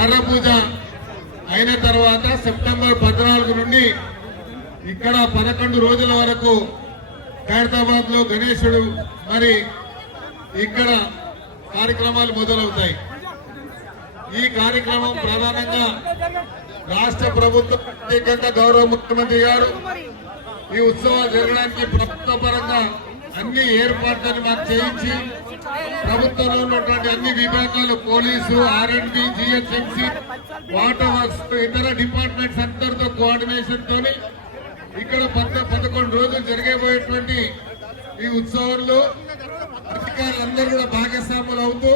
కర్ర పూజ అయిన తర్వాత సెప్టెంబర్ 14 నుండి ఇక్కడ 11 రోజుల వరకు ఖైరతాబాద్ లో గణేశుడు మరి ఇక్కడ కార్యక్రమాలు మొదలవుతాయి. ఈ కార్యక్రమం ప్రధానంగా రాష్ట్ర ప్రభుత్వం ప్రత్యేకంగా గౌరవ ముఖ్యమంత్రి గారు ఈ ఉత్సవాలు జరగడానికి ప్రభుత్వ పరంగా అన్ని ఏర్పాట్లను మాకు చేయించి ప్రభుత్వంలో ఉన్నటువంటి అన్ని విభాగాలు పోలీసు, ఆర్ఎండ్బి, జిహెచ్ఎంసి, వాటర్ వర్క్స్, ఇతర డిపార్ట్మెంట్స్ అందరితో కోఆర్డినేషన్ తోని ఇక్కడ 11 రోజులు జరగబోయేటువంటి ఈ ఉత్సవంలో అధికారులందరూ కూడా భాగస్వాములు అవుతూ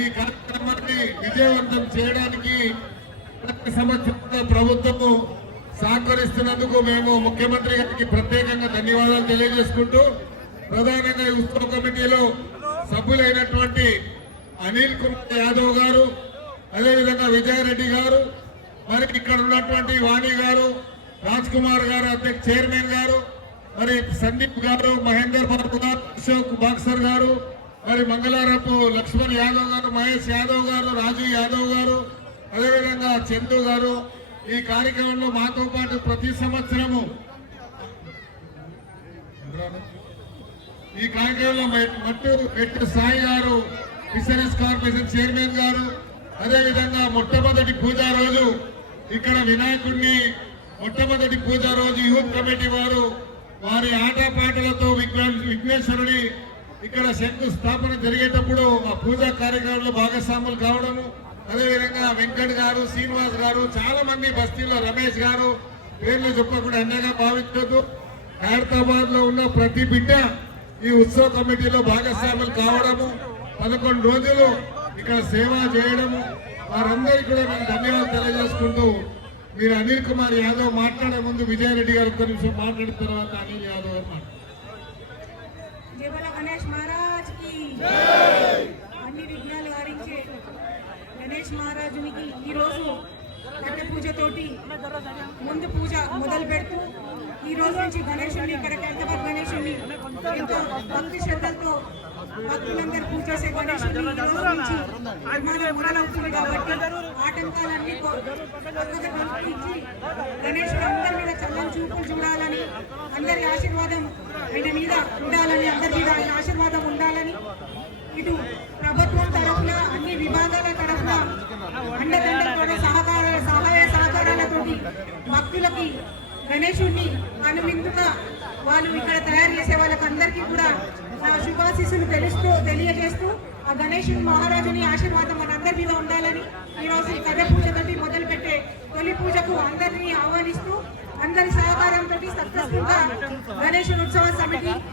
ఈ కార్యక్రమాన్ని విజయవంతం చేయడానికి ప్రతి సంవత్సరం ప్రభుత్వము సహకరిస్తున్నందుకు మేము ముఖ్యమంత్రి గారికి ప్రత్యేకంగా ధన్యవాదాలు తెలియజేసుకుంటూ ప్రధానంగా ఈ ఉత్సవ కమిటీలో సభ్యులైనటువంటి అనిల్ కుమార్ యాదవ్ గారు, అదేవిధంగా విజయారెడ్డి గారు, మరి ఇక్కడ ఉన్నటువంటి వాణి గారు, రాజ్ కుమార్ గారు అధ్యక్ష చైర్మన్ గారు, మరి సందీప్ గారు, మహేందర్ బాబు గారు, అశోక్ బాక్సర్ గారు, మరి మంగళారపు లక్ష్మణ్ యాదవ్ గారు, మహేష్ యాదవ్ గారు, రాజు యాదవ్ గారు, అదేవిధంగా చందు గారు ఈ కార్యక్రమంలో మాతో పాటు ప్రతి సంవత్సరము ఈ కార్యక్రమంలో మెట్టు సాయి గారు, ఫిషరీస్ కార్పొరేషన్ చైర్మన్ గారు, అదేవిధంగా మొట్టమొదటి పూజా రోజు ఇక్కడ వినాయకుడిని మొట్టమొదటి పూజా రోజు యూత్ కమిటీ వారు వారి ఆటపాటలతో విఘ్నేశ్వరుడి ఇక్కడ శంకుస్థాపన జరిగేటప్పుడు ఆ పూజా కార్యక్రమంలో భాగస్వాములు కావడము, అదేవిధంగా వెంకట్ గారు, శ్రీనివాస్ గారు, చాలా మంది బస్తీలో రమేష్ గారు పేర్లు చెప్పకుండా అన్నగా భావించదు. ఖైరతాబాద్ లో ఉన్న ప్రతి బిడ్డ ఈ ఉత్సవ కమిటీలో భాగస్వాములు కావడము, 11 రోజులు ఇక్కడ సేవ చేయడము, వారందరికీ కూడా మేము ధన్యవాదాలు తెలియజేసుకుంటూ మీరు అనిల్ కుమార్ యాదవ్ మాట్లాడే ముందు విజయారెడ్డి గారు 1 నిమిషం మాట్లాడిన తర్వాత అనిల్ యాదవ్ గారు గణేష్ మహారాజ్ కి అన్ని విఘ్నాలు హరించే గణేష్ మహారాజునికి ఈ రోజు కట్ట పూజతోటి ముందు పూజ మొదలు పెడుతూ ఈ రోజు నుంచి గణేశుడిని ఇక్కడ ఖైరతాబాద్ గణేశుడిని ఎంతో భక్తి శ్రద్ధలతో భక్తులందరూ పూజ చేసే గణేశుడిని ఈ రోజు నుంచి నిర్మాణం మొదలవుతుంది కాబట్టి ఆటంకాలన్నీ ఇచ్చి గణేశుడు అందరి మీద చల్లని చూపులు చూడాలని, అందరి ఆశీర్వాదం ఆయన మీద ఉండాలని, అందరి మీద ఆయన ఆశీర్వాదం ఉండాలని ఇటు ప్రభుత్వం తరఫున అన్ని విభాగాల తరఫున అండదండలతో సహాయ సహకారాలతోటి భక్తులకి గణేశుడిని అనువిందుగా వాళ్ళు ఇక్కడ తయారు చేసే వాళ్ళకి అందరికీ కూడా నా శుభాశీస్సులు తెలియజేస్తూ ఆ గణేశుని మహారాజుని ఆశీర్వాదం మనందరి మీద ఉండాలని ఈరోజు కథ పూజ తోటి మొదలు పెట్టే తొలి పూజకు అందరినీ ఆహ్వానిస్తూ అందరి సహకారంతో సక్సెస్ఫుల్ గా గణేశుని ఉత్సవ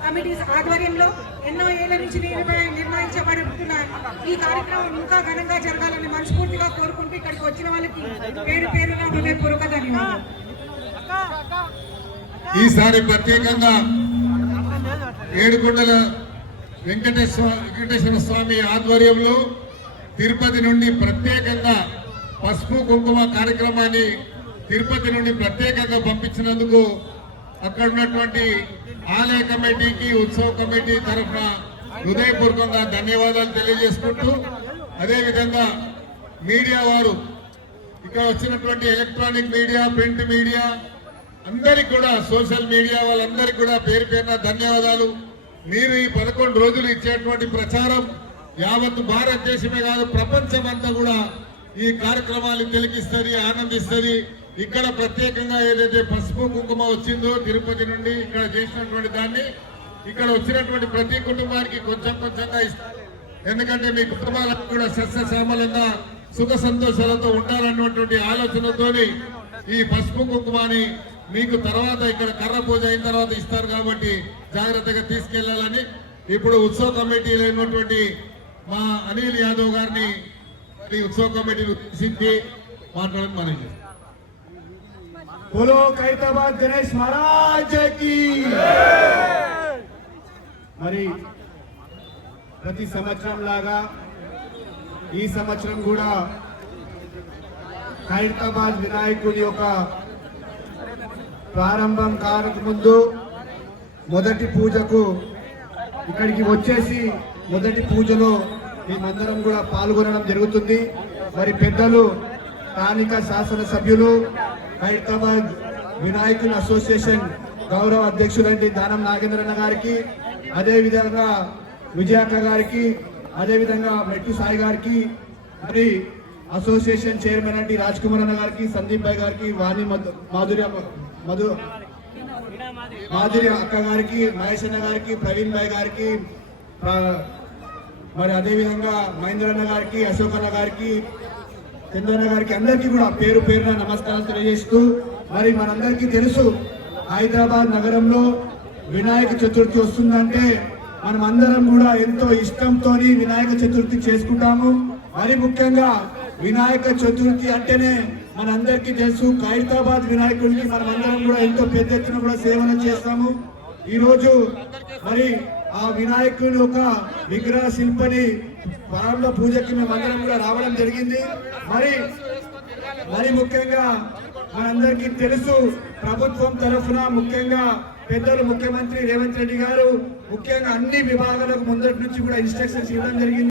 కమిటీస్ ఆధ్వర్యంలో ఎన్నో ఏళ్ల నుంచి నిర్వహించబడుతున్న ఈ కార్యక్రమం ఇంకా ఘనంగా జరగాలని మనస్ఫూర్తిగా కోరుకుంటూ ఇక్కడికి వచ్చిన వాళ్ళకి పేరు పేరుగా హృదయపూర్వక ధన్యవాదాలు. ఈసారి ప్రత్యేకంగా ఏడుకొండల వెంకటేశ్వర స్వామి ఆధ్వర్యంలో తిరుపతి నుండి ప్రత్యేకంగా పసుపు కుంకుమ కార్యక్రమాన్ని తిరుపతి నుండి ప్రత్యేకంగా పంపించినందుకు అక్కడ ఉన్నటువంటి ఆలయ కమిటీకి, ఉత్సవ కమిటీ తరఫున హృదయపూర్వకంగా ధన్యవాదాలు తెలియజేసుకుంటూ, అదేవిధంగా మీడియా వారు ఇక్కడ వచ్చినటువంటి ఎలక్ట్రానిక్ మీడియా, ప్రింట్ మీడియా అందరికి కూడా, సోషల్ మీడియా వాళ్ళందరికీ కూడా పేరు పేరున ధన్యవాదాలు. మీరు ఈ 11 రోజులు ఇచ్చేటువంటి ప్రచారం యావత్ భారతదేశమే కాదు ప్రపంచం అంతా కూడా ఈ కార్యక్రమాలు తిలకిస్తుంది, ఆనందిస్తుంది. ఇక్కడ ప్రత్యేకంగా ఏదైతే పసుపు కుంకుమ వచ్చిందో తిరుపతి నుండి ఇక్కడ చేసినటువంటి దాన్ని ఇక్కడ వచ్చినటువంటి ప్రతి కుటుంబానికి కొంచెం కొంచెంగా ఇస్తారు. ఎందుకంటే మీ కుటుంబాలకు కూడా సస్యశ్యామలంగా సుఖ సంతోషాలతో ఉండాలన్నటువంటి ఆలోచనతో ఈ పసుపు కుంకుమని మీకు తర్వాత ఇక్కడ కర్ర పూజ అయిన తర్వాత ఇస్తారు కాబట్టి జాగ్రత్తగా తీసుకెళ్లాలని ఇప్పుడు ఉత్సవ కమిటీలో ఉన్నటువంటి మా అనిల్ యాదవ్ గారిని ఉత్సవ కమిటీని ఉద్దేశించి మాట్లాడడం మనం बोलो ఖైరతాబాద్ గణేష్ మహారాజ్ కి మరి ప్రతి సంవత్సరం లాగా ఈ సంవత్సరం కూడా ఖైరతాబాద్ వినాయకుడి యొక్క ప్రారంభం కానక ముందు మొదటి పూజకు ఇక్కడికి వచ్చేసి మొదటి పూజలో మేమందరం కూడా పాల్గొనడం జరుగుతుంది. మరి పెద్దలు స్థానిక శాసనసభ్యులు హైదరాబాద్ వినాయకుని అసోసియేషన్ గౌరవ అధ్యక్షులంటి దానం నాగేంద్రన్న గారికి, అదేవిధంగా విజయక్క గారికి, అదేవిధంగా మెట్టు సాయి గారికి, మరి అసోసియేషన్ చైర్మన్ అంటే రాజ్ కుమార్ అన్న గారికి, సందీప్ భాయ్ గారికి, వాణి మాధురి అక్క గారికి, మహేష్ అన్న గారికి, ప్రవీణ్ భాయ్ గారికి, మరి అదేవిధంగా మహేంద్రన్న గారికి, అశోక్ అన్న గారికి, చంద్రన్న గారికి అందరికీ కూడా పేరు పేరున నమస్కారాలు తెలియజేస్తూ, మరి మనందరికీ తెలుసు హైదరాబాద్ నగరంలో వినాయక చతుర్థి వస్తుందంటే మనం అందరం కూడా ఎంతో ఇష్టంతో వినాయక చతుర్థి చేసుకుంటాము. మరి ముఖ్యంగా వినాయక చతుర్థి అంటేనే మనందరికీ తెలుసు ఖైరతాబాద్ వినాయకుడికి మనం అందరం కూడా ఎంతో పెద్ద ఎత్తున కూడా సేవలు చేస్తాము. ఈ రోజు మరి ఆ వినాయకుని ఒక విగ్రహ శిల్పని ప్రారంభ పూజకి మేము అందరం కూడా రావడం జరిగింది. మరి ముఖ్యంగా మనందరికీ తెలుసు ప్రభుత్వం తరఫున ముఖ్యంగా పెద్దలు ముఖ్యమంత్రి రేవంత్ రెడ్డి గారు ముఖ్యంగా అన్ని విభాగాలకు ముందటి నుంచి కూడా ఇన్స్ట్రక్షన్స్ ఇవ్వడం జరిగింది.